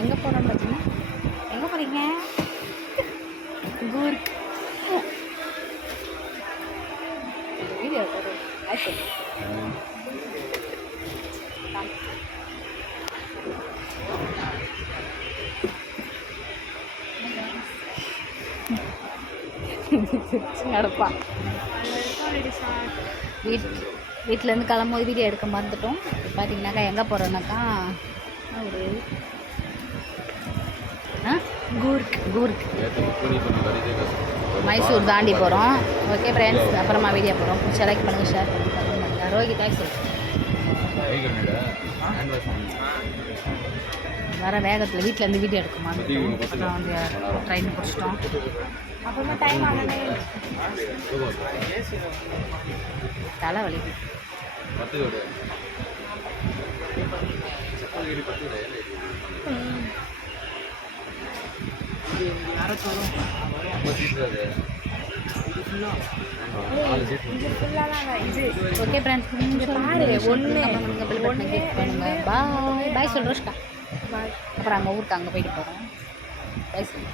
எங்கே போகிறோம் பார்த்தீங்கன்னா, எங்கே போகிறீங்க? கூர்க் வீடியோ நடப்பா. வீட்டிலேருந்து கிளம்பும்போது வீடியோ எடுக்க மறந்துட்டோம். பார்த்தீங்கன்னாக்கா எங்கே போகிறோன்னாக்கா ஒரு கூர்க் மைசூர் தாண்டி போகிறோம். ஓகே ஃப்ரெண்ட்ஸ், அப்புறமா வீடியோ போகிறோம். பிடிச்ச லைக் பண்ணுங்கள், ஷேர் பண்ணுங்கள். ரோஹித் தேங்க்ஸ் வர வேகத்தில் வீட்டிலேருந்து வீடியோ எடுக்க மறந்துட்டோம். அப்புறம் வந்து ட்ரெயின் பிடிச்சிட்டோம். அப்புறமா டைம் ஆனே தலை வலிக்கு. ஓகே ஃப்ரெண்ட்ஸ், பாய் பாய் சொல்கிறோஷ்கா. அப்புறம் அங்கே ஊருக்கு அங்கே போயிட்டு போகிறோம். பாய் சொல்லு.